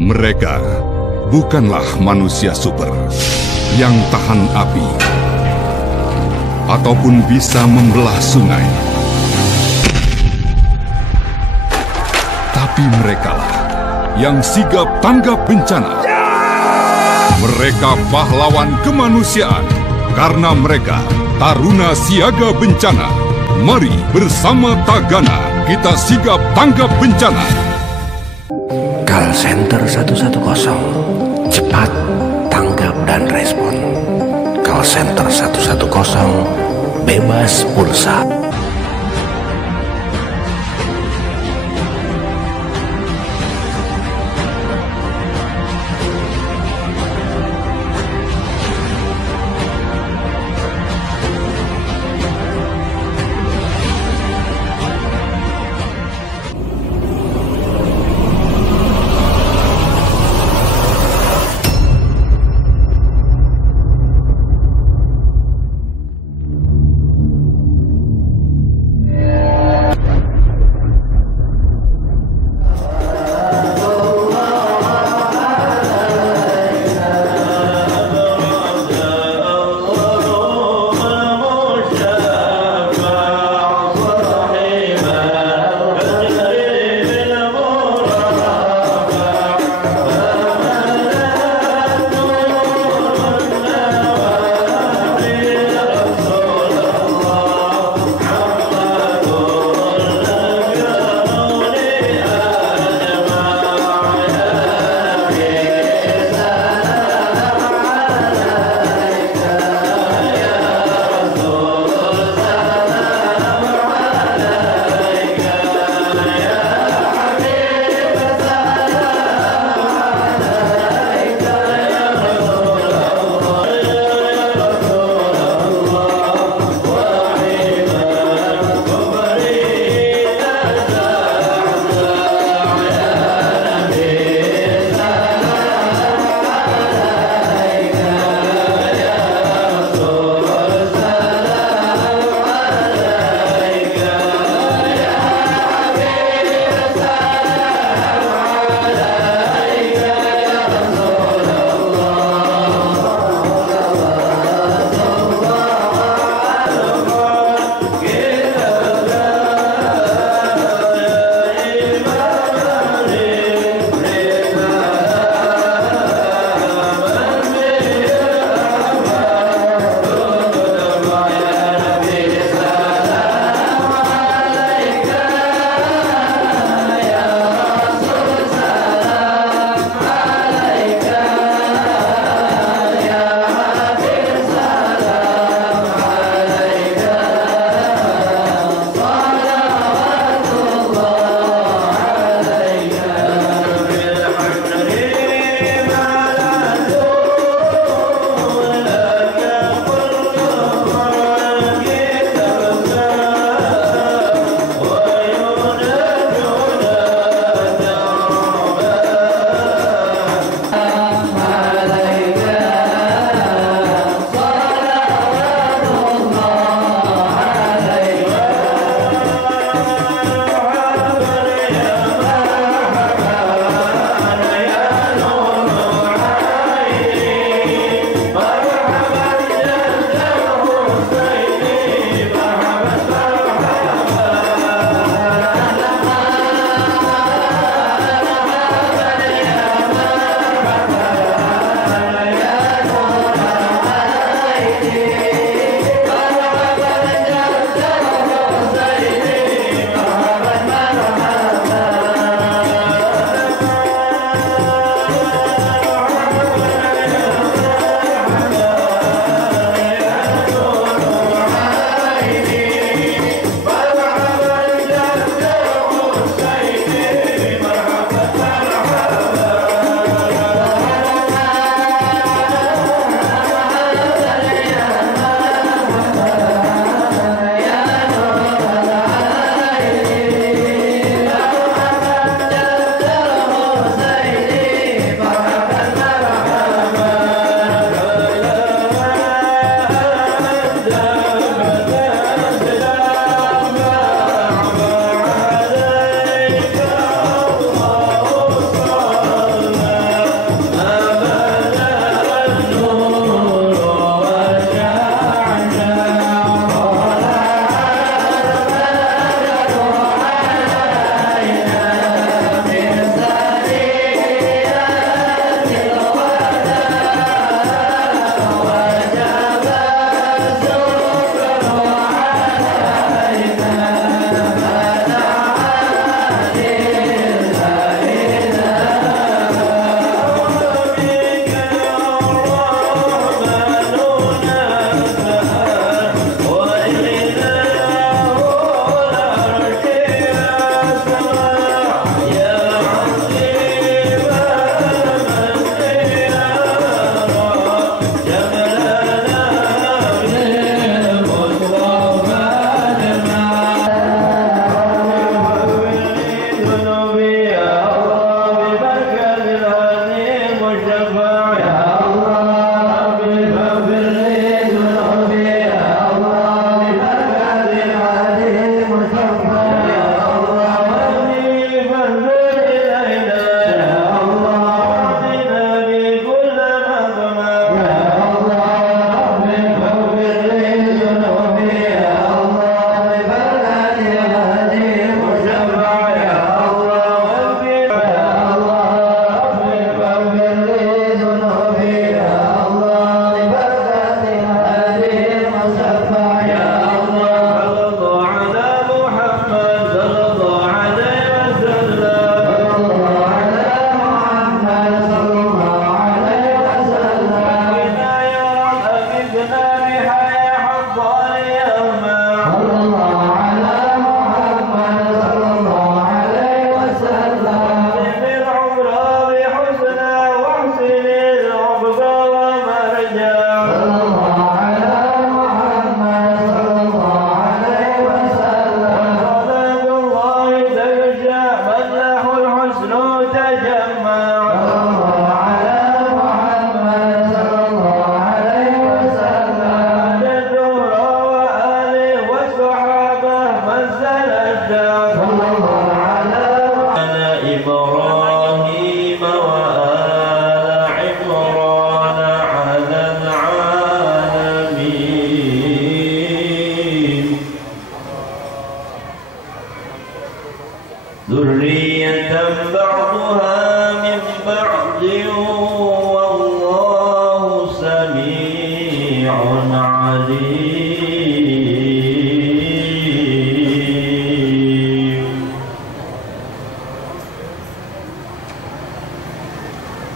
Mereka bukanlah manusia super yang tahan api ataupun bisa membelah sungai. Tapi merekalah yang sigap tanggap bencana. Mereka pahlawan kemanusiaan karena mereka taruna siaga bencana. Mari bersama Tagana kita sigap tanggap bencana. Call Center 110, cepat, tanggap dan respon. Call Center 110, bebas pulsa.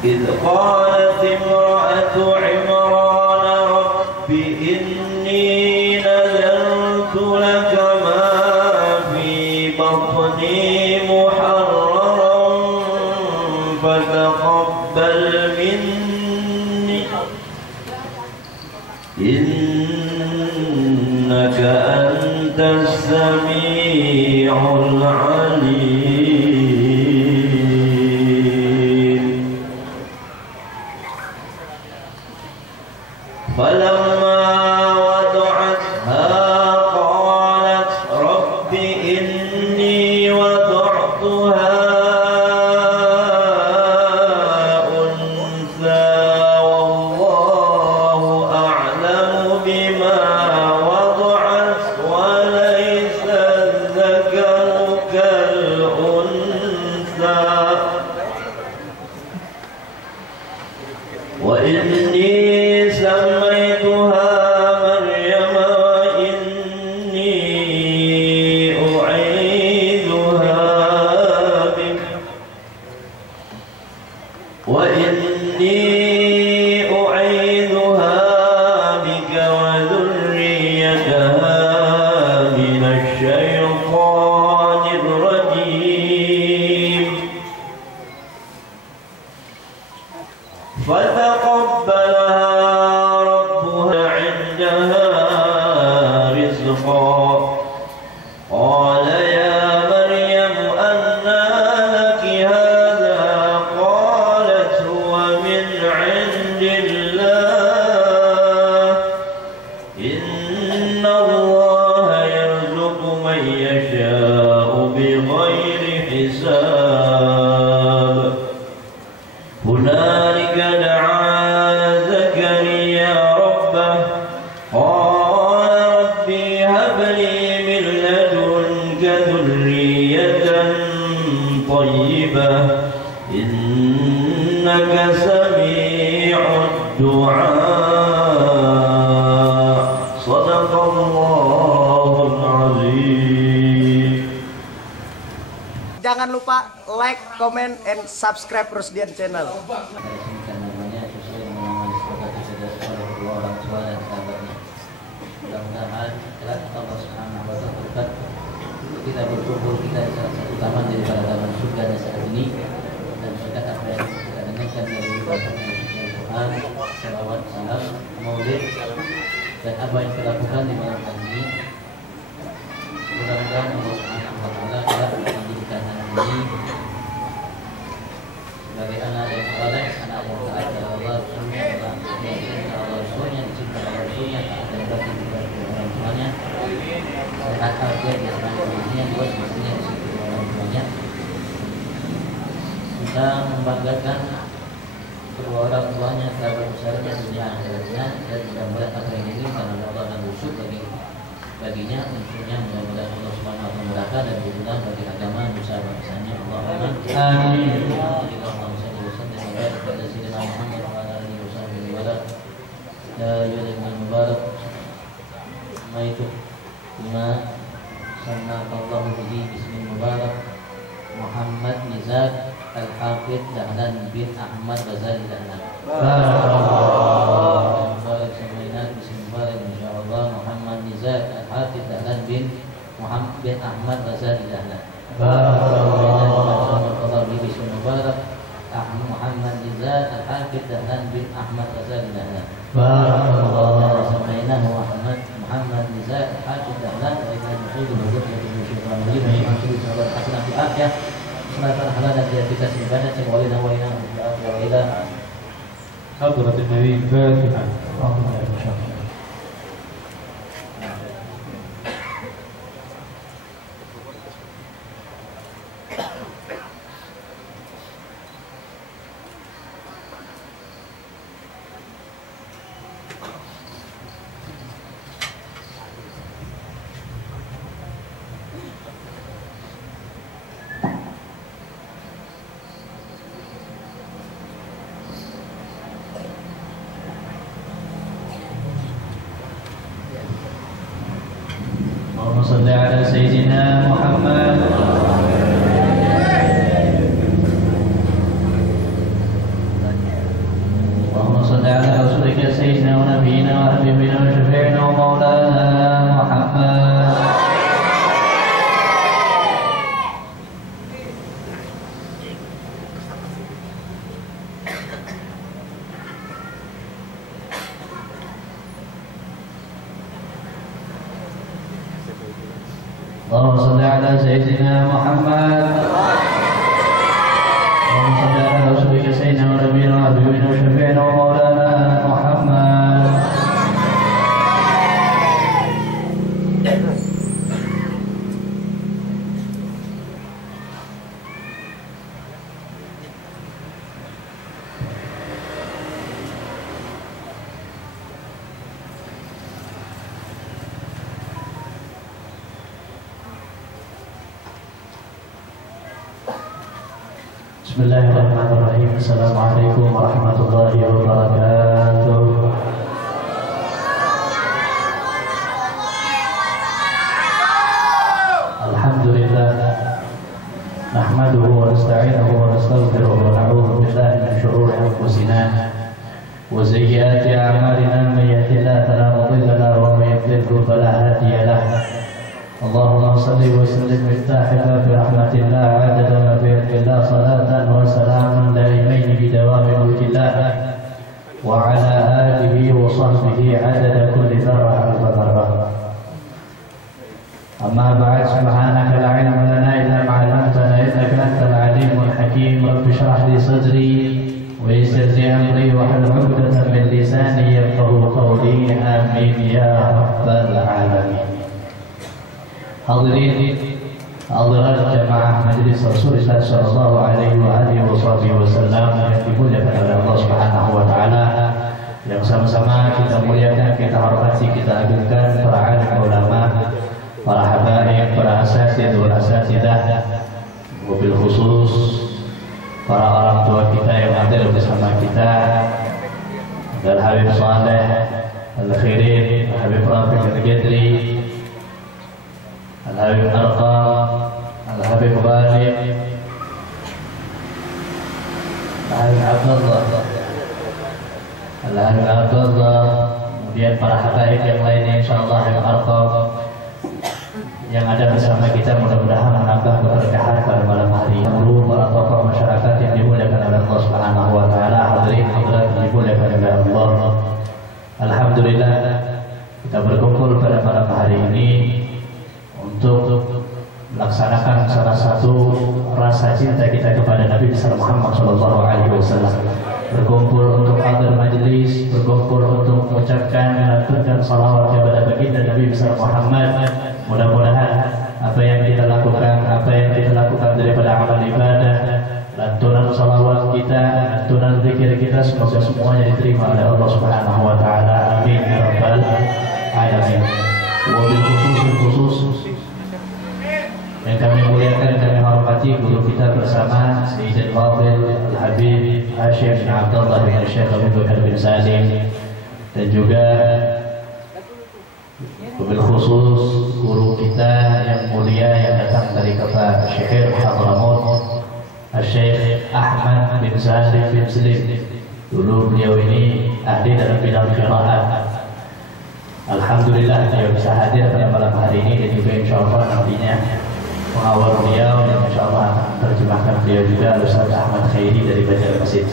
إذ قالت امرأة عمران رب إني نذرت لك ما في بطني محررا فتقبل مني إنك أنت السميع العليم. فلما وضعتها قالت رب إني وضعتها أنثى والله أعلم بما وضعت وليس الذكر كالأنثى وإني سميتها مريم وإني أعيذها بك وذريتها من الشيطان الرجيم. فتقبلها ربها عندها رزقا قال يا مريم أنى لك هذا قالت هو من عند الله إن الله يرزق من يشاء بغير حساب. هنالك دعا زكريا ربه قال ربي هب لي من لدنك ذرية طيبة إنك سميع الدعاء. صدق الله العظيم. Jangan lupa like, comment, and subscribe Rusdian Channel. Mudah-mudahan Allah Subhanahu wa Ta'ala kita berkumpul kita di salah satu taman daripada taman surga dan saat ini dan sudah apa yang kita dengarkan dari Al-Quran, salawat, salam, maulid dan apa yang kita lakukan di malam hari ini. Mudah-mudahan Allah Subhanahu wa Ta'ala telah menjadikan anak ini sebagai anak yang saleh, anak yang taat kepada Allah, Rasulnya, dicinta oleh Rasulnya, taat dan berbakti kepada orang tuanya, sehat afiat di atas dunia juga semestinya dicinta oleh orang tuanya. Kita membanggakan kedua orang tuanya, kerabat besarnya, dunia akhiratnya, dan mudah-mudahan apa yang diinginkan oleh Allah dan Rasul baginya tentunya mudah-mudahan Allah Subhanahu wa Ta'ala memudahkan dan berguna bagi agama nusa bangsanya. Allahumma amin. Allahumma shalli wa sallim ala sayyidina Muhammad wa ala alihi wa sahbihi wa sallam. Ya ayyuhal mubarak ma itu bima sannakallahu bihi bismil mubarak Muhammad Nizar Al-Hafidh Dahlan bin Ahmad Ghazali Dahlan. Mubarak samaina bismil mubarak insyaallah Muhammad Nizar Al-Hafidh Dahlan bin Muhammad bin Ahmad Ghazali Dahlan. Barakallahu bihi bismil mubarak Muhammad Nizar Al-Hafidh Dahlan bin Ahmad Ghazali Dahlan. Barakallahu samaina Muhammad Nizar Al-Hafidh Dahlan wa inna nuhidu bidzikri min syaitanir rajim wa insyaallah hasanah fi akhirah. Sunatan halalan dia kita sebenarnya yang walina wa inna wa ila hadratin nabi Fatihah. Allahumma salli ala sayyidina Muhammad. ورسولك سيدنا ونبينا وحبيبنا وشفيعنا ومولانا محمد. اللهم صل على سيدنا محمد. اللهم صل على رسولك سيدنا ونبينا وحبيبنا وشفيعنا ومولانا محمد. Bismillahirrahmanirrahim. Assalamualaikum warahmatullahi wabarakatuh. Alhamdulillah, nahmaduhu wa nasta'inuhu wa nastaghfiruhu wa na'udzu billahi min shururi anfusina wa sayyiati a'malina, may yahdihillahu fala mudilla lahu wa may yudlil fala hadiya lahu. اللهم صل وسلم مفتاح باب رحمة الله عدد ما في علم الله صلاة وسلاما دائمين بدوام ملك الله وعلى آله وصحبه عدد كل ذرة ألف ذرة. أما بعد، سبحانك لا علم لنا إلا ما علمتنا إنك أنت العليم الحكيم. رب اشرح لي صدري ويسر لي أمري واحلل عقدة من لساني يفقهوا قولي. آمين يا رب العالمين. Hadirin hadirat jamaah majelis Rasulullah sallallahu alaihi wasallam yang dimuliakan oleh Allah Subhanahu wa taala, yang sama-sama kita muliakan, kita hormati, kita agungkan para alim ulama, para habaib, para asatidz wal asatidah, wabil khusus para orang tua kita yang hadir bersama kita, dan Habib Saleh Al-Khairin, Habib Rafiq Al-Jadri, Al-Habib Arqam, Al-Habib Ghalib, Al-Habib Abdullah, Al-Habib Abdullah, kemudian para habaib yang lainnya, insyaallah Habib Arqam yang ada bersama kita, mudah-mudahan menambah keberkahan pada malam hari. Seluruh para tokoh masyarakat yang dimuliakan oleh Allah Subhanahu wa taala, hadirin hadirat yang dimuliakan oleh Allah. Alhamdulillah, kita berkumpul pada malam hari ini untuk melaksanakan salah satu rasa cinta kita kepada Nabi besar Muhammad SAW. Berkumpul untuk hadir majelis, berkumpul untuk mengucapkan, melantunkan salawat kepada baginda Nabi besar Muhammad. Mudah-mudahan apa yang kita lakukan daripada amal ibadah, lantunan salawat kita, lantunan zikir kita, semoga semuanya diterima oleh Allah Subhanahu wa taala. Amin ya rabbal alamin. Wabil khusus yang kami muliakan, kami hormati guru kita bersama Sayyidul Fadil Al-Habib Hashim bin Abdullah bin Syekh Abu Bakar bin Salim, dan juga wabil khusus guru kita yang mulia yang datang dari kota Syekh Hadramaut, Syekh Ahmad bin Salim bin Slim. Dulu beliau ini ahli dalam bidang qiraat. Alhamdulillah dia bisa hadir pada malam hari ini, dan juga insyaallah nantinya pengawal beliau yang insyaallah akan terjemahkan beliau juga Ustaz Ahmad Khairi dari Banjarmasin.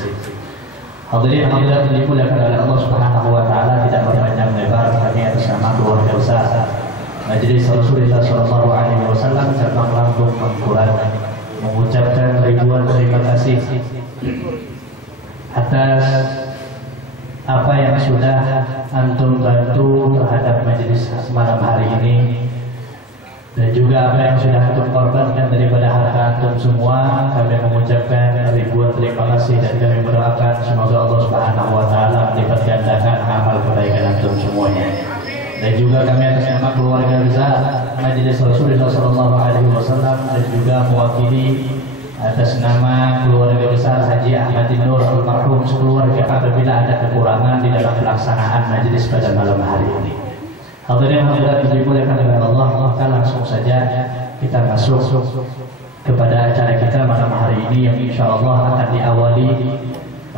Hadirin hadirat yang dimuliakan oleh Allah Subhanahu wa taala, tidak berpanjang lebar, kami atas nama keluarga besar Majelis Rasulullah sallallahu alaihi wasallam cabang Lampung Mangkurat mengucapkan ribuan terima kasih atas apa yang sudah antum bantu terhadap majelis malam hari ini, dan juga apa yang sudah antum korbankan daripada harta antum semua. Kami mengucapkan ribuan terima kasih, dan kami berdoakan semoga Allah Subhanahu wa taala melipat gandakan amal kebaikan antum semuanya. Dan juga kami atas nama keluarga besar Majelis Rasulullah sallallahu alaihi wasallam, dan juga mewakili atas nama keluarga besar Haji Ahmad Nur almarhum sekeluarga, apabila ada kekurangan di dalam pelaksanaan majelis pada malam hari ini. Hadirin hadirat yang dimuliakan oleh Allah, maka langsung saja kita masuk kepada acara kita malam hari ini, yang insya Allah akan diawali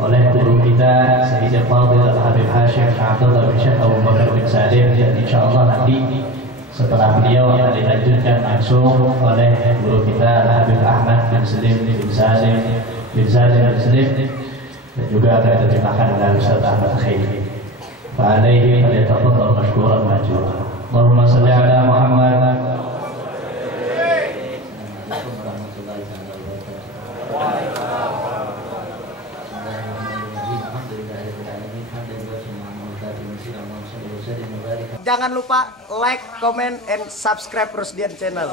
oleh guru kita Sayyidil Fadil Al-Habib Hashim Abdullah bin Syekh Abu Bakar bin Salim, dan insyaallah nanti setelah beliau akan dilanjutkan langsung oleh guru kita Habib Ahmad bin Salim bin Salim bin Salim, dan juga akan diterjemahkan oleh Ustaz Ahmad Khairi. Fa'alaihi falyatafaddal mashkuran majura. Allahumma shalli ala Muhammad. Jangan lupa like, comment, and subscribe Rusdian Channel.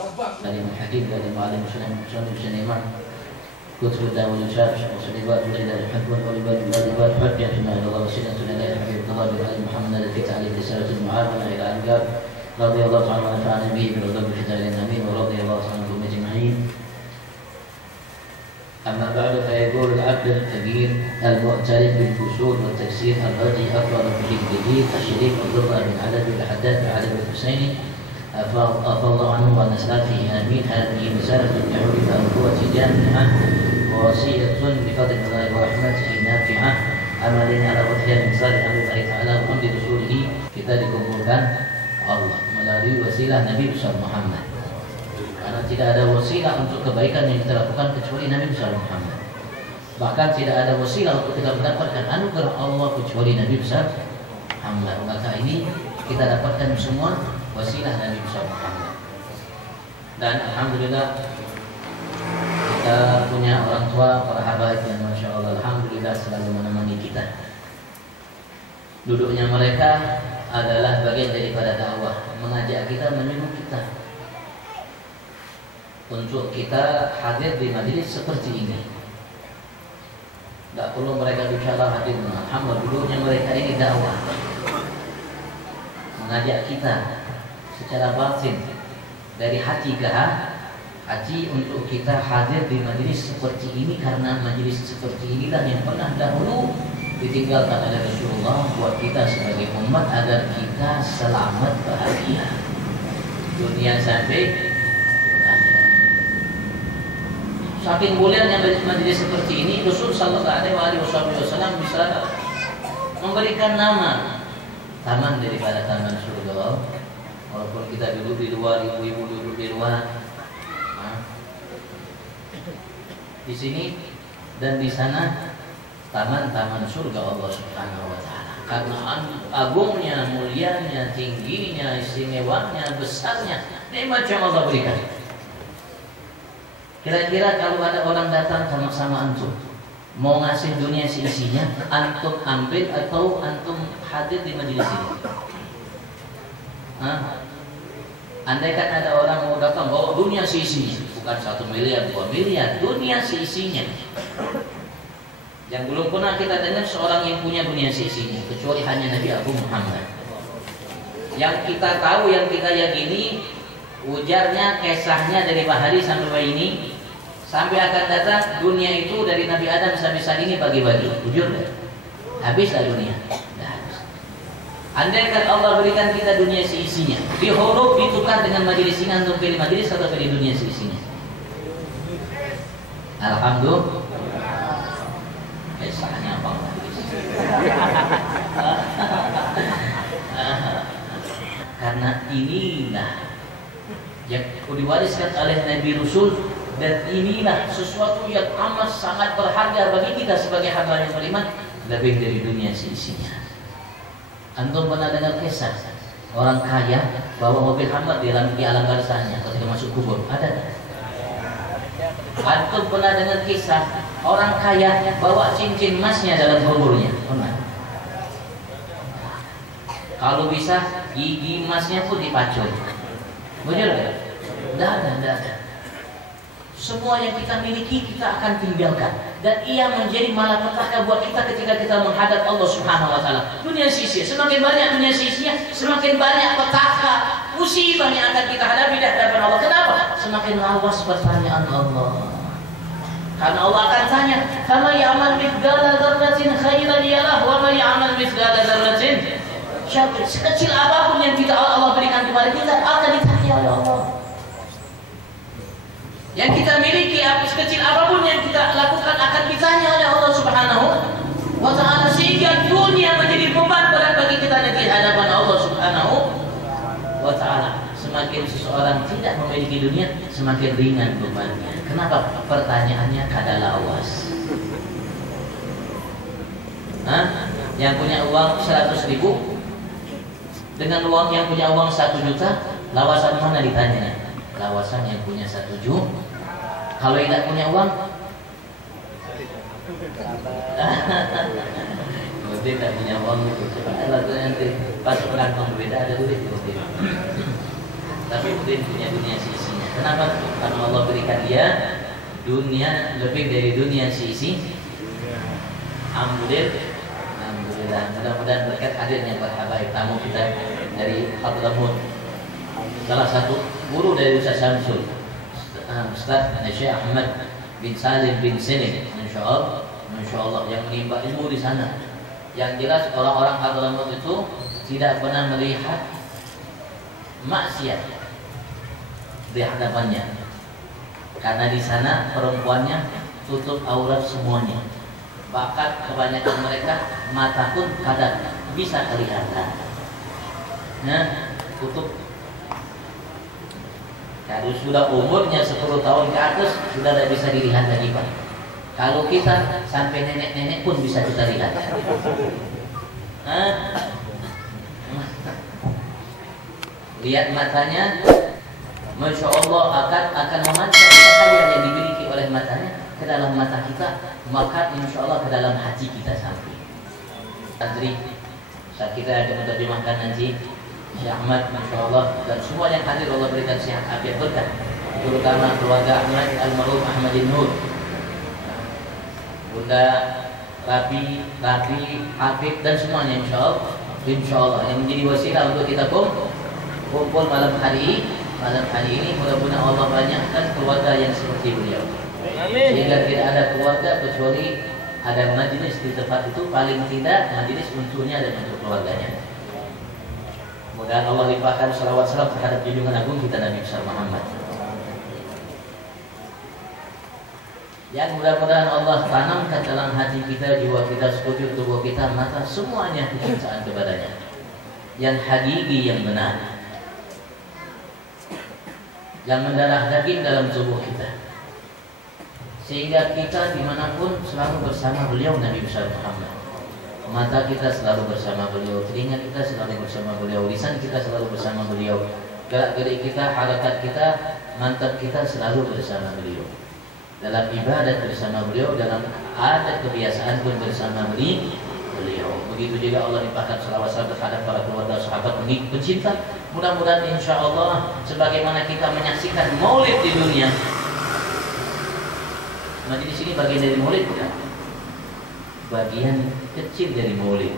أما بعد فيقول العبد الكبير المعترف بالفصول والتفسير الذي أفرد به الجديد الشريف عبد الله بن علي بن الحداد بن علي الحسيني أفضل عنه ونسأل فيه آمين. هذه رسالة يعرفها القوة جامعة ووصية بفضل الله ورحمته نافعة عملنا على وجه من صالح أمر الله تعالى وحمد رسوله kita dikumpulkan Allah melalui wasilah Nabi besar Muhammad. Karena tidak ada wasilah untuk kebaikan yang kita lakukan kecuali Nabi besar Muhammad. Bahkan tidak ada wasilah untuk kita mendapatkan anugerah Allah kecuali Nabi besar Muhammad. Maka ini kita dapatkan semua wasilah Nabi besar Muhammad. Dan alhamdulillah kita punya orang tua para habaib yang masya Allah alhamdulillah selalu menemani kita. Duduknya mereka adalah bagian daripada dakwah, mengajak kita, menyuruh kita untuk kita hadir di majelis seperti ini. Tidak perlu mereka bicara hadir, alhamdulillah duduknya mereka ini dakwah, mengajak kita secara batin dari hati ke hati untuk kita hadir di majelis seperti ini, karena majelis seperti inilah yang pernah dahulu ditinggalkan oleh Rasulullah buat kita sebagai umat agar kita selamat bahagia dunia sampai akhirat. Saking mulianya majelis seperti ini, Rasul sallallahu alaihi wasallam bisa memberikan nama taman daripada taman surga. Walaupun kita duduk di luar, ibu-ibu duduk di luar, di sini dan di sana taman-taman surga Allah Subhanahu wa taala. Karena agungnya, mulianya, tingginya, istimewanya, besarnya nikmat yang Allah berikan. Kira-kira kalau ada orang datang sama antum, mau ngasih dunia seisinya, antum ambil atau antum hadir di majelis ini? Andai kan ada orang mau datang bawa dunia seisinya, bukan 1 miliar, 2 miliar, dunia seisinya. Yang belum pernah kita dengar seorang yang punya dunia seisinya, kecuali hanya Nabi Abu Muhammad. Yang kita tahu, yang kita yakini, ujarnya, kisahnya dari bahari sampai ini, sampai akan datang dunia itu dari Nabi Adam sampai saat ini bagi-bagi. Jujur deh, habislah dunia. Andai kan Allah berikan kita dunia seisinya, dihuruf ditukar dengan majelis ini, untuk pilih majelis atau pilih dunia seisinya? Alhamdulillah. Kisahnya apa majelis? Karena inilah yang diwariskan oleh Nabi Rasul, dan inilah sesuatu yang amat sangat berharga bagi kita sebagai hamba yang beriman, lebih dari dunia seisinya. Antum pernah dengar kisah orang kaya bawa mobil Hummer di alam barzahnya ketika masuk kubur? Ada? Antum pernah dengar kisah orang kaya bawa cincin emasnya dalam kuburnya? Pernah? Kalau bisa gigi emasnya pun dipacul. Benar nggak? Tidak ada. Semua yang kita miliki kita akan tinggalkan, dan ia menjadi malapetaka buat kita ketika kita menghadap Allah Subhanahu wa taala. Dunia sia-sia, semakin banyak dunia sia-sia, semakin banyak petaka, musibah yang akan kita hadapi di hadapan Allah. Kenapa? Semakin lawas pertanyaan Allah. Karena Allah akan tanya, "Faman ya'mal mithqala dzarratin khairan yarah wa man ya'mal mithqala dzarratin syarran." Sekecil apapun yang Allah berikan kepada kita akan ditanya oleh Allah. Yang kita miliki, sekecil apapun yang kita lakukan akan ditanya oleh Allah Subhanahu wa taala. semakin seseorang tidak memiliki dunia, semakin ringan bebannya. Kenapa? Pertanyaannya kada lawas. Yang punya uang 100.000 dengan uang yang punya uang 1 juta, lawasan mana ditanya? Lawasan yang punya 1 juta. Kalau yang tidak punya uang, mungkin tidak punya uang itu. Coba nanti pas kantong beda ada duit mungkin. Tapi mungkin punya dunia sisinya. Kenapa? Karena Allah berikan dia dunia lebih dari dunia sisi. Alhamdulillah. Mudah-mudahan berkat hadirnya para habaib tamu kita dari Hadramut. Salah satu guru dari Ustaz Samsul, Ustaz Syekh Ahmad bin Salim bin Selim, Masya Allah yang menimba ilmu di sana. Yang jelas orang-orang Hadramut itu tidak pernah melihat maksiat di hadapannya, karena di sana perempuannya tutup aurat semuanya. Bahkan kebanyakan mereka mata pun kadang bisa kelihatan. Nah, tutup. Kalau sudah umurnya 10 tahun ke atas sudah tidak bisa dilihat lagi, Pak. Kalau kita sampai nenek-nenek pun bisa kita lihat. Lihat matanya, Masya Allah akan memancar cahaya yang dimiliki oleh matanya ke dalam mata kita, maka insya Allah ke dalam hati kita sampai. Santri, saat kita akan menerjemahkan nanti Syekh Ahmad, Masya Allah, dan semua yang hadir Allah berikan sehat afiat berkah, terutama keluarga Ahmad almarhum Ahmadin Nur, Bunda Rabi, Hafid dan semuanya insya Allah yang menjadi wasilah untuk kita kumpul malam hari ini. Mudah-mudahan Allah banyakkan keluarga yang seperti beliau. Sehingga tidak ada keluarga kecuali ada majlis di tempat itu, paling tidak majlis untuknya dan untuk keluarganya. Mudah-mudahan Allah limpahkan salawat salam terhadap junjungan agung kita Nabi besar Muhammad. Yang mudah-mudahan Allah tanamkan dalam hati kita, jiwa kita, sekujur tubuh kita, mata semuanya kecintaan kepadanya yang hakiki, yang benar, yang mendarah daging dalam tubuh kita, sehingga kita dimanapun selalu bersama beliau Nabi besar Muhammad. Mata kita selalu bersama beliau, telinga kita selalu bersama beliau, lisan kita selalu bersama beliau, gerak-gerik kita, harakat kita, mantap kita selalu bersama beliau. Dalam ibadat bersama beliau, dalam adat kebiasaan pun bersama beliau. Begitu juga Allah limpahkan salawat salam terhadap para keluarga sahabat pencinta. Mudah-mudahan insya Allah sebagaimana kita menyaksikan maulid di dunia, majelis ini bagian dari maulid bukan? Bagian kecil dari maulid.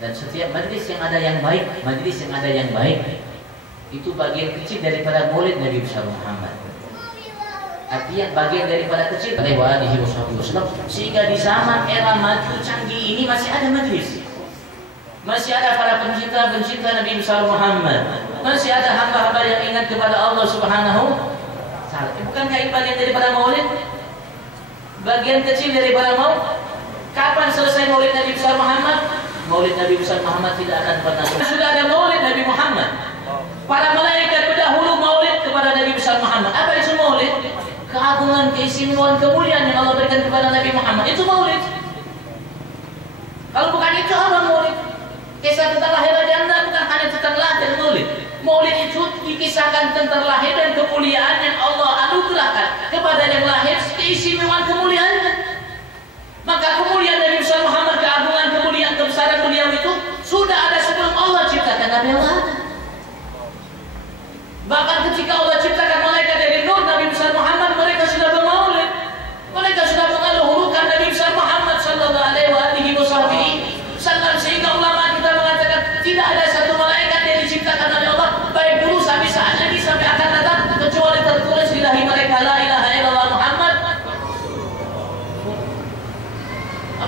Dan setiap majelis yang ada yang baik, itu bagian kecil daripada maulid Nabi besar Muhammad. Artinya bagian daripada kecil sehingga di zaman era maju canggih ini masih ada majelis, masih ada para pencinta Nabi besar Muhammad, masih ada hamba-hamba yang ingat kepada Allah Subhanahu wa Ta'ala. Bukankah ini bagian daripada maulid? Bagian kecil daripada maulid. Kapan selesai maulid Nabi besar Muhammad? Maulid Nabi besar Muhammad tidak akan pernah selesai. Sudah ada maulid Nabi Muhammad. Para malaikat berdahulu maulid kepada Nabi besar Muhammad. Apa itu maulid? Keagungan, keistimewaan, kemuliaan yang Allah berikan kepada Nabi Muhammad. Itu maulid. Kalau bukan itu apa maulid? Kisah tentang lahir Anda bukan hanya tentang lahir maulid. Maulid itu dikisahkan tentang lahir dan kemuliaan yang Allah anugerahkan kepada yang lahir, keistimewaan kemuliaannya. Maka kemuliaan Nabi besar Muhammad, keagungan, kemuliaan, kebesaran beliau itu sudah ada sebelum Allah ciptakan Nabi Allah. Bahkan ketika Allah ciptakan malaikat dari nur Nabi besar Muhammad, mereka sudah bermaulid. Mereka sudah mengaluhurkan Nabi besar Muhammad sallallahu alaihi wasallam, sehingga ulama kita mengatakan tidak ada satu malaikat yang diciptakan oleh Allah baik dulu sampai saat ini sampai akan datang kecuali tertulis di dahi mereka la ilaha illallah Muhammad.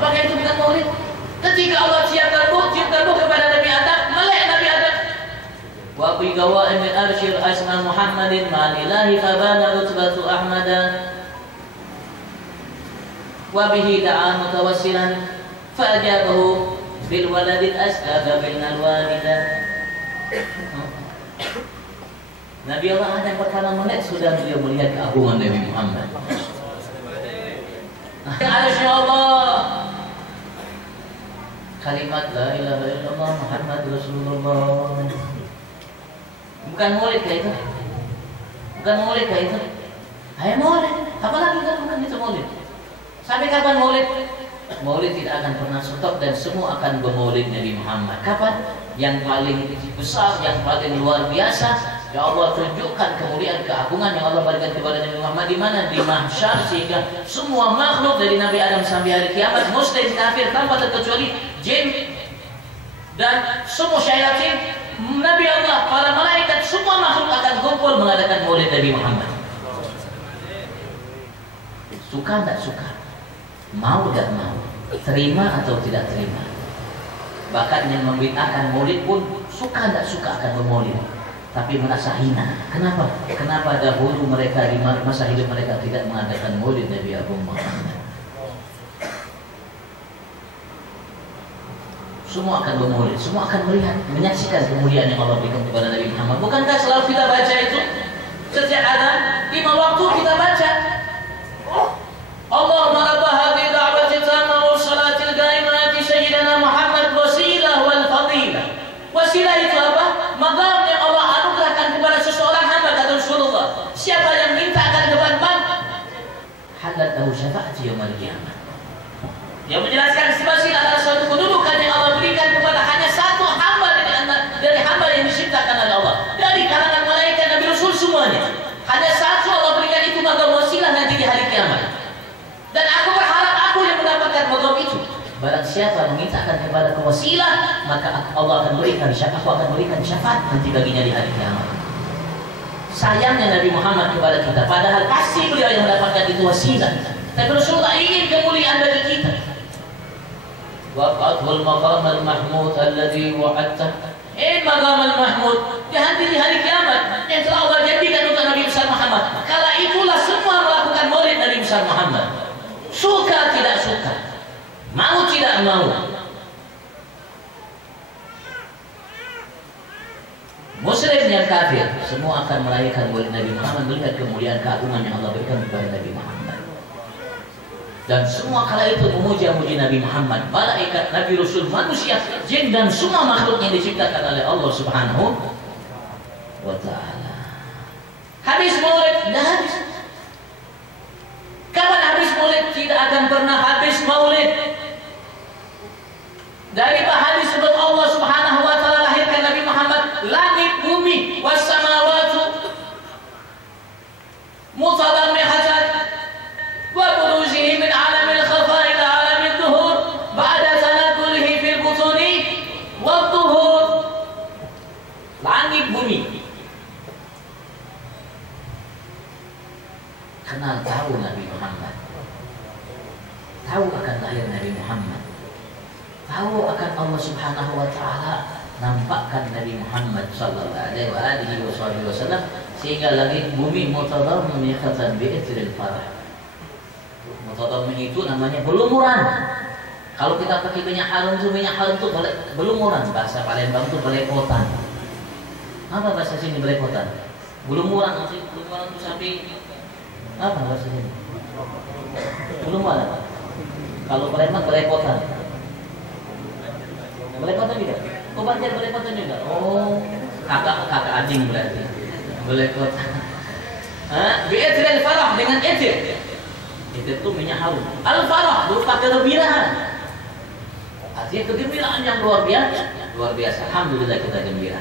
Apakah itu bukan maulid? Ketika Allah cipta ruh kepada Nabi Adam, melek Nabi Adam. Wa bi qawaim al-arsyil asma Muhammadin ma ilahi fabana rutbatu Ahmada wa bihi da'a mutawassilan fa ajabahu bil waladil asqaba bil walida. Nabi Allah Adam pertama melek sudah beliau melihat keagungan Nabi Muhammad. Arsy Allah. Kalimat la ilaha illallah Muhammad Rasulullah. Bukan maulid kayak itu. Bukan maulid kayak itu. Hai maulid. Apalagi kan bukan itu maulid. Sampai kapan maulid? Maulid tidak akan pernah stop dan semua akan bermaulid Nabi Muhammad. Kapan? Yang paling besar, yang paling luar biasa. Ya Allah tunjukkan kemuliaan keagungan yang Allah berikan kepada Nabi Muhammad di mana? Di mahsyar, sehingga semua makhluk dari Nabi Adam sampai hari kiamat, muslim kafir tanpa terkecuali, jin dan semua syayatin, Nabi Allah, para malaikat, semua makhluk akan kumpul mengadakan maulid Nabi Muhammad. Suka tak suka? Mau tak mau? Terima atau tidak terima? Bahkan yang membid'ahkan maulid pun suka tak suka akan bermaulid, tapi merasa hina. Kenapa? Kenapa dahulu mereka di masa hidup mereka tidak mengadakan maulid Nabi Abu Muhammad? Semua akan bermaulid, semua akan melihat, menyaksikan kemuliaan yang Allah berikan kepada Nabi Muhammad. Bukankah selalu kita baca itu? Setiap ada 5 waktu kita baca. Allahumma rabb hadhihi da'wati tammah wa salatil qa'imati sayyidina Muhammad wasilah wal fadilah. Wasilah itu apa? Maqam yang Allah anugerahkan kepada seseorang hamba kata Rasulullah. Siapa yang minta akan kepada halat lahu syafaati yaumil qiyamah. Yang menjelaskan wasilah adalah suatu kedudukan yang Allah berikan kepada hanya satu hamba dari hamba yang diciptakan oleh Allah. Dari kalangan malaikat, Nabi Rasul semuanya. Hanya satu Allah berikan itu maqam wasilah nanti di hari kiamat. Dan aku berharap aku yang mendapatkan maqam itu. Barang siapa memintakan kepada wasilah, maka Allah akan berikan syafaat, aku akan berikan syafaat nanti baginya di hari kiamat. Sayangnya Nabi Muhammad kepada kita, padahal pasti beliau yang mendapatkan itu wasilah. Tapi Rasulullah ingin kemuliaan bagi kita. Waqatul maqam al-mahmud alladhi wa'adta. Maqam al-mahmud nanti di hari kiamat yang telah Allah janjikan untuk Nabi besar Muhammad. Kala itulah semua melakukan maulid Nabi besar Muhammad. Suka tidak suka, mau tidak mau. Muslim yang kafir semua akan merayakan maulid Nabi Muhammad, melihat kemuliaan keagungan yang Allah berikan kepada Nabi Muhammad. Dan semua kala itu memuji Nabi Muhammad, malaikat, Nabi Rasul, manusia, jin dan semua makhluk yang diciptakan oleh Allah Subhanahu wa ta'ala. Habis maulid, dah habis. Kapan habis maulid? Tidak akan pernah habis maulid. Dari hadis sebelum Allah Subhanahu wa ta'ala lahirkan Nabi Muhammad, langit bumi wassamawatu mutadammihatan wa buruzihi min alamil khafa ila alamil dhuhur ba'da tanakulihi fil butuni wa dhuhur. Langit bumi kenal, tahu Nabi Muhammad, tahu akan lahir Nabi Muhammad, tahu akan Allah Subhanahu wa ta'ala nampakkan Nabi Muhammad sallallahu alaihi wasallam, sehingga langit bumi mutadammihatan bi'ithil farah. Mutadammih itu namanya belumuran. Kalau kita pakai minyak harum itu belumuran. Bahasa Palembang itu belepotan. Apa bahasa sini belepotan? Belumuran, belumuran itu sampai apa bahasanya? Belum ada. Kalau Palembang belepotan. Belepotan juga. Oh, Banjar belepotan juga. Oh, kakak adik berarti. Belepotan. Bi'ithil farah, dengan etir. Etir itu minyak harum. Al-farah berupa kegembiraan. Artinya kegembiraan yang luar biasa. Luar biasa. Alhamdulillah kita gembira.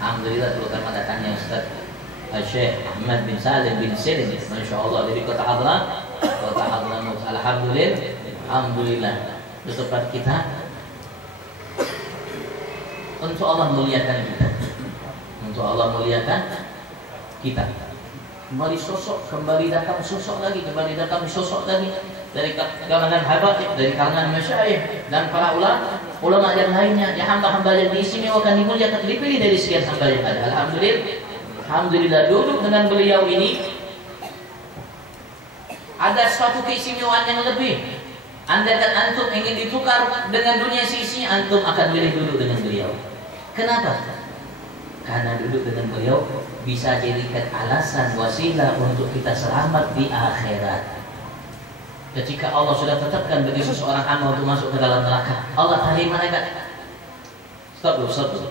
Alhamdulillah terutama datangnya Ustaz Syekh Ahmad bin Salim bin Sirin, Masya Allah, dari kota Hadramut. Alhamdulillah di tempat kita, untuk Allah muliakan kita, untuk Allah muliakan kita. Kembali datang sosok lagi dari kalangan habaib, dari kalangan masyayikh dan para ulama yang lainnya, ya hamba-hamba yang diistimewakan, dimuliakan, dipilih dari sekian hamba yang ada. Alhamdulillah duduk dengan beliau ini ada suatu keistimewaan yang lebih. Andaikan antum ingin ditukar dengan dunia sisi, antum akan milih duduk dengan beliau. Kenapa? Karena duduk dengan beliau bisa jadikan alasan wasilah untuk kita selamat di akhirat. Ketika Allah sudah tetapkan bagi seseorang hamba untuk masuk ke dalam neraka, Allah tarik malaikat. Stop dulu.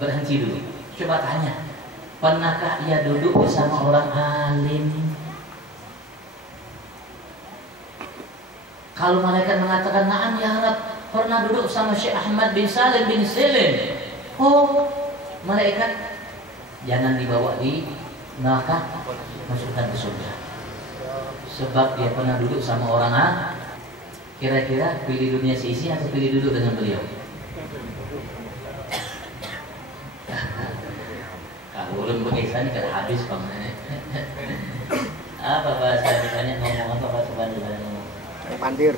Berhenti dulu. Coba tanya, pernahkah ia duduk bersama orang alim? Kalau malaikat mengatakan, "Na'am ya Rabb, pernah duduk sama Syekh Ahmad bin Salim bin Silim." Oh, malaikat, jangan dibawa di neraka, masukkan ke surga. Sebab dia pernah duduk sama orang A. Kira-kira pilih dunia seisi atau pilih duduk dengan beliau? Kalau belum begitu kan habis bang. Apa bahasa misalnya ngomong apa bahasa Bandung? Pandir.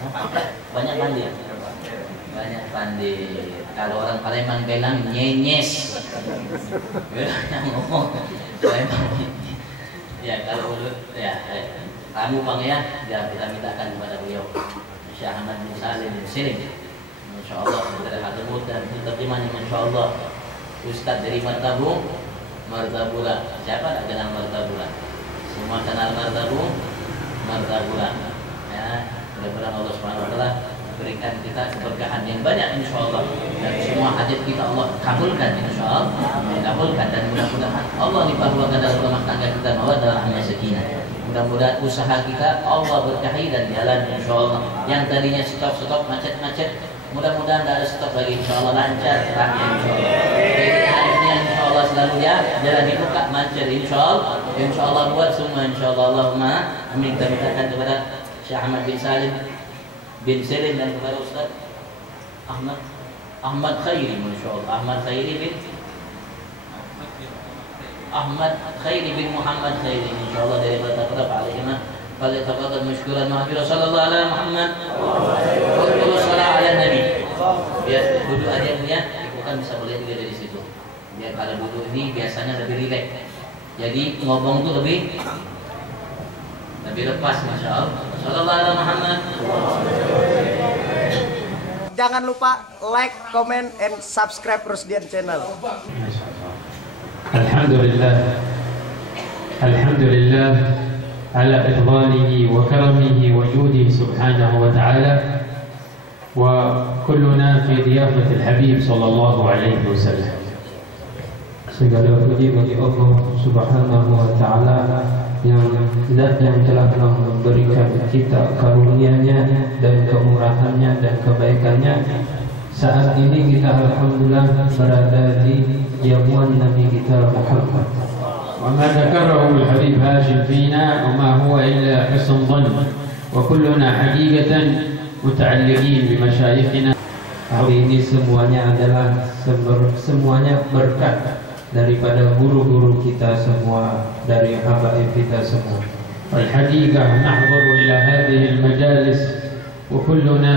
Banyak pandir. Banyak pandir. Kalau orang Palembang bilang nyenyes. Yang ngomong Palembang. Ya kalau ya kamu bang ya, kita mintakan kepada beliau Syekh Ahmad bin Salim bin Silim. Masya Allah kita ketemu dan terjemahnya Masya Allah. Ustaz dari Martabula. Siapa tak kenal Martabula? Semua kenal Martabula. Ya, mudah-mudahan Allah Subhanahu Wa Taala berikan kita keberkahan yang banyak insya Allah, dan semua hajat kita Allah kabulkan insya Allah, kabulkan, dan mudah-mudahan Allah limpahkan dalam rumah tangga kita mawaddah rahmah sakinah. Mudah-mudahan usaha kita Allah berkahi dan jalan insya Allah. Yang tadinya stop macet, mudah-mudahan tidak ada stop lagi insya Allah, lancar terangnya insya Allah. Akhirnya insya Allah selalu ya jalan dibuka macet insya Allah buat semua insya Allah. Allahumma amin. Kita mintakan kepada Syekh Ahmad bin Salim bin Silim dan kepada Ustaz Ahmad Khairi, Masya Allah, Ahmad Khairi bin Muhammad Khairi insya Allah dari Batak alaihimah. Falyatafadhal mashkuran mahjura. Sallallahu alaihi Muhammad wa sallallahu ala nabi. Biar duduk aja punya, itu kan bisa boleh juga dari situ. Biar kalau duduk ini biasanya lebih rileks. Jadi ngomong tuh lebih lepas, Masya Allah. Sallallahu alaihi Muhammad. Jangan lupa like, comment, and subscribe Rusdian Channel. Alhamdulillah ala ifdalihi wa karamihi wa judihi subhanahu wa ta'ala, wa kulluna fi diyafatil habib sallallahu alaihi wasallam. Segala puji bagi Allah subhanahu wa ta'ala yang telah memberikan kita karunia-Nya dan kemurahannya dan kebaikannya. Saat ini kita alhamdulillah berada di jamuan Nabi kita Muhammad. Wa ma dzakarahu al-habib Hashim fina wa ma huwa illa husn dhann wa kulluna haqiqatan muta'alliqin bi masyayikhina. Hari ini semuanya adalah semuanya berkat daripada guru-guru kita semua, dari habaib kita semua. Al-haqiqah nahduru ila hadhihi al-majalis wa kulluna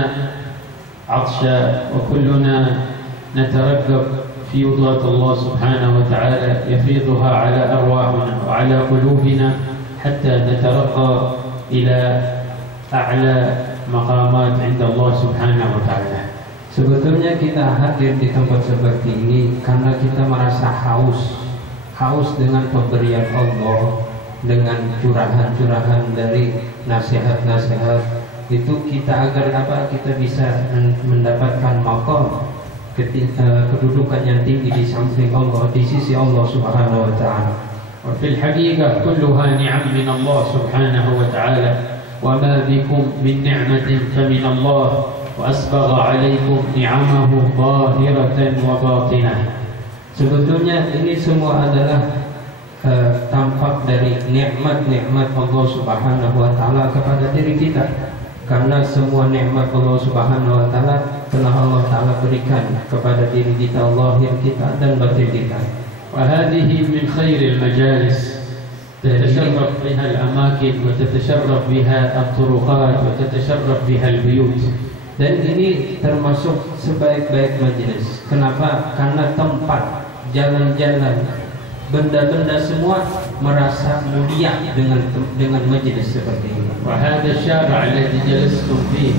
atsha wa kulluna nataraqqab فيوضات الله سبحانه وتعالى يفيضها على أرواحنا وعلى قلوبنا حتى نترقى إلى أعلى مقامات عند الله سبحانه وتعالى. Sebetulnya kita hadir di tempat seperti ini karena kita merasa haus dengan pemberian Allah, dengan curahan-curahan dari nasihat-nasihat itu kita agar kita bisa mendapatkan maqam, kedudukan yang tinggi di samping Allah, di sisi Allah Subhanahu wa taala. Wa fil haqiqah kulluha ni'am min Allah Subhanahu wa taala, wa ma bikum min ni'matin fa min Allah, wa asbagha 'alaikum ni'amahu zahiratan wa batinah. Sebetulnya ini semua adalah tampak dari nikmat-nikmat Allah Subhanahu wa taala kepada diri kita. Karena semua nikmat Allah Subhanahu wa taala telah Allah taala berikan kepada diri kita, lahir kita dan batin kita. Wa hadhihi min khairil majalis tatasharraf biha al-amakin wa tatasharraf biha at-turuqat wa tatasharraf biha al-buyut. Dan ini termasuk sebaik-baik majelis. Kenapa? Karena tempat, jalan-jalan, benda-benda semua merasa mulia dengan majelis seperti ini. Wa hadha asy-syari' alladhi jalastum fihi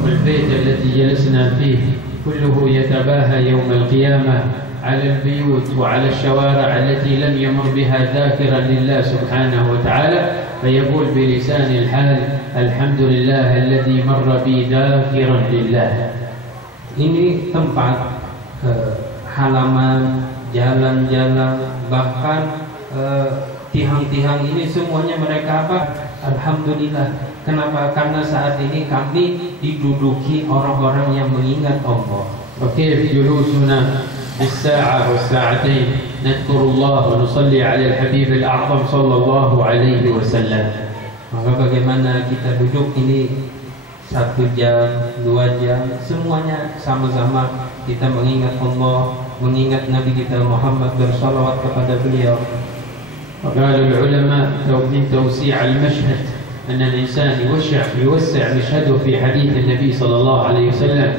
wal bayt alladhi jalasna fihi kulluhu yatabaha yawm al-qiyamah على البيوت وعلى الشوارع التي لم يمر بها ذاكرا لله سبحانه وتعالى فيقول بلسان الحال الحمد لله الذي مر بي ذاكرا لله. Ini tempat halaman, jalan-jalan, bahkan tiang-tiang ini semuanya mereka apa? Alhamdulillah. Kenapa? Karena saat ini kami diduduki orang-orang yang mengingat Allah. وكيف جلوسنا بالساعة والساعتين نذكر الله ونصلي على الحبيب الأعظم صلى الله عليه وسلم. Maka bagaimana kita duduk ini 1 jam, 2 jam, semuanya sama-sama kita mengingat Allah, mengingat Nabi kita Muhammad, bersalawat kepada beliau. وقال العلماء من توسيع المشهد أن الإنسان يوسع مشهده في حديث النبي صلى الله عليه وسلم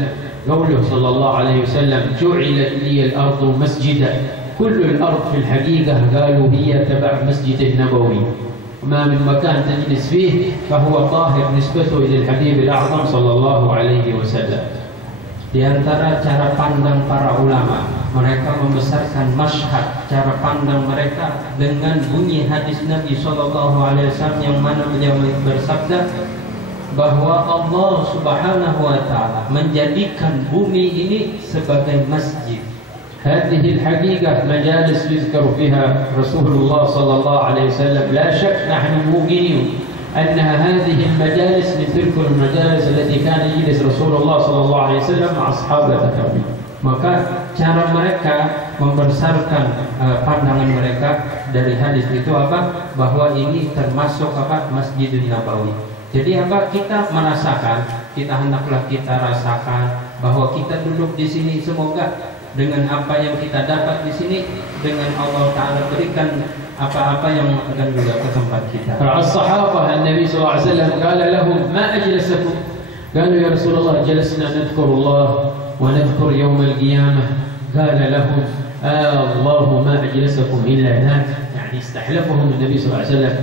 قوله صلى الله عليه وسلم جعلت لي الأرض مسجدا. كل الأرض في الحقيقة قالوا هي تبع مسجد النبوي وما من مكان تجلس فيه فهو طاهر نسبته إلى الحبيب الأعظم صلى الله عليه وسلم. Di antara cara pandang para ulama, mereka membesarkan masyhad, cara pandang mereka dengan bunyi hadis Nabi SAW yang mana beliau bersabda bahwa Allah Subhanahu wa taala menjadikan bumi ini sebagai masjid. هذه الحقيقة مجالس يذكر فيها رسول الله صلى الله عليه وسلم. لا شك نحن موقنون أنها هذه المجالس من تلك المجالس التي كان يجلس رسول الله صلى الله عليه وسلم مع أصحابه الكرام. Maka cara mereka membesarkan pandangan mereka dari hadis itu apa? Bahwa ini termasuk apa? Masjidun Nabawi. Jadi apa? Kita merasakan, kita hendaklah kita rasakan bahwa kita duduk di sini, semoga dengan apa yang kita dapat di sini, dengan Allah Taala berikan apa-apa yang akan juga ke tempat kita. As-sahabah Nabi sallallahu alaihi wasallam qala lahum ma ajlasakum? Qalu ya Rasulullah jalasna nadhkuru Allah wa nadhkur yawm al-qiyamah. Qala lahum Allah ma ajlasakum illa hnak. Yani istahlafahum Nabi sallallahu alaihi wasallam.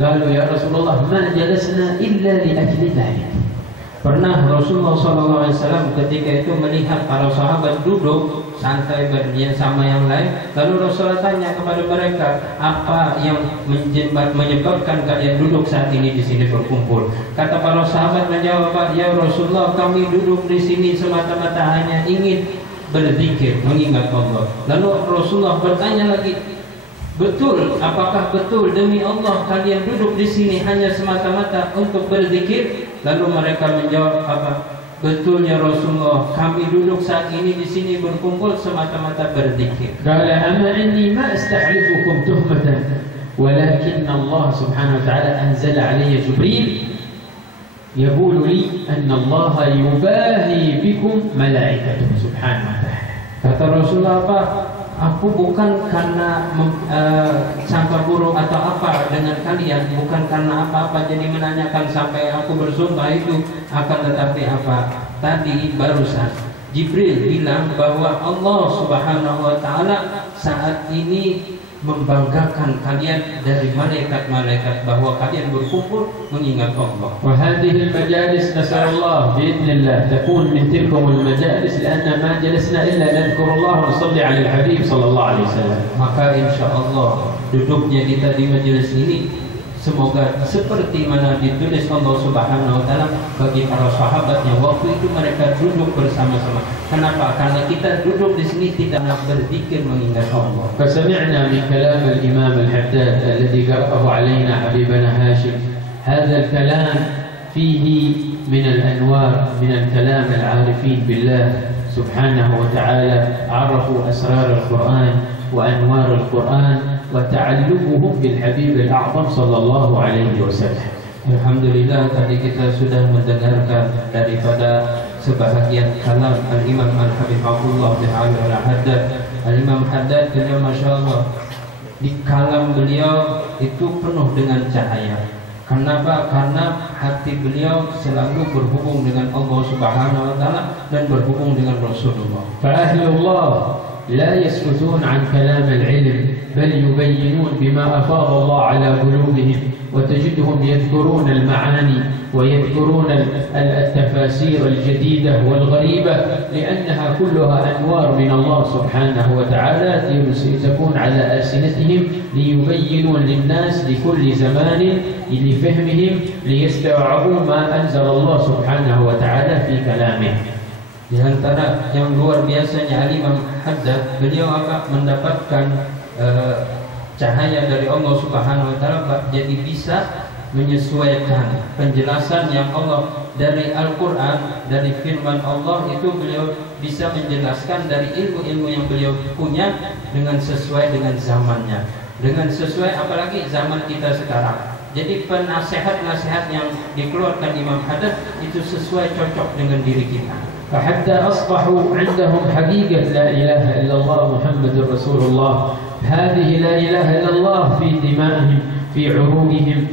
Qalu ya Rasulullah ma jalasna illa li ajli dhalik. Pernah Rasulullah SAW ketika itu melihat para sahabat duduk santai berdiam sama yang lain, lalu Rasulullah tanya kepada mereka, apa yang menyebabkan kalian duduk saat ini di sini berkumpul? Kata para sahabat menjawab, ya Rasulullah, kami duduk di sini semata-mata hanya ingin berzikir, mengingat Allah. Lalu Rasulullah bertanya lagi, betul, apakah betul demi Allah kalian duduk di sini hanya semata-mata untuk berzikir? Lalu mereka menjawab apa? Betul ya Rasulullah, kami duduk saat ini di sini berkumpul semata-mata berzikir. Qala ama inni ma astahlifukum tuhmatan walakin Allah subhanahu wa ta'ala anzala alayya Jibril yaqulu li anna Allah yubahi bikum malaikatuhu subhanahu wa ta'ala. Kata Rasulullah apa? Aku bukan karena sangka buruk atau apa dengan kalian, bukan karena apa-apa jadi menanyakan sampai aku bersumpah itu, akan tetapi apa? Tadi barusan Jibril bilang bahwa Allah Subhanahu wa taala saat ini membanggakan kalian dari malaikat-malaikat bahwa kalian berkumpul mengingat Allah. وهذه المجالس نسأل الله بإذن الله تكون من تلكم المجالس لأن ما جلسنا إلا نذكر الله ونصلي على الحبيب صلى الله عليه وسلم. Maka insya Allah duduknya kita di majelis ini semoga seperti mana ditulis Allah Subhanahu wa taala bagi para sahabat yang waktu itu mereka duduk bersama-sama. Kenapa? Karena kita duduk di sini tidak berzikir mengingat Allah. فسمعنا من كلام الإمام الحداد الذي قرأه علينا حبيبنا هاشم. هذا الكلام فيه من الأنوار من الكلام العارفين بالله سبحانه وتعالى عرفوا أسرار القرآن وأنوار القرآن وتعلقهم بالحبيب الأعظم صلى الله عليه وسلم. Alhamdulillah, tadi kita sudah mendengarkan daripada sebahagian kalam Al-Imam Al-Habib Abdullah bin Ali Al-Haddad. Al-Imam Haddad beliau Masya Allah, di kalam beliau itu penuh dengan cahaya. Kenapa? Karena hati beliau selalu berhubung dengan Allah Subhanahu wa taala dan berhubung dengan Rasulullah. فأهل الله لا يسكتون عن كلام العلم بل يبينون بما أفاض الله على قلوبهم، وتجدهم يذكرون المعاني ويذكرون التفاسير الجديدة والغريبة، لأنها كلها أنوار من الله سبحانه وتعالى تكون على ألسنتهم ليبينوا للناس لكل زمان لفهمهم ليستوعبوا ما أنزل الله سبحانه وتعالى في كلامه. Di antara yang luar biasanya Al-Imam Haddad, beliau mendapatkan cahaya dari Allah Subhanahu wa taala, jadi bisa menyesuaikan penjelasan yang Allah dari Al-Qur'an, dari firman Allah itu beliau bisa menjelaskan dari ilmu-ilmu yang beliau punya dengan sesuai dengan zamannya, dengan sesuai apalagi zaman kita sekarang. Jadi penasihat-nasihat yang dikeluarkan Imam Haddad itu sesuai cocok dengan diri kita. فحتى أصبحوا عندهم حقيقة لا إله إلا الله محمد رسول الله. هذه لا إله إلا الله في دمائهم في عروقهم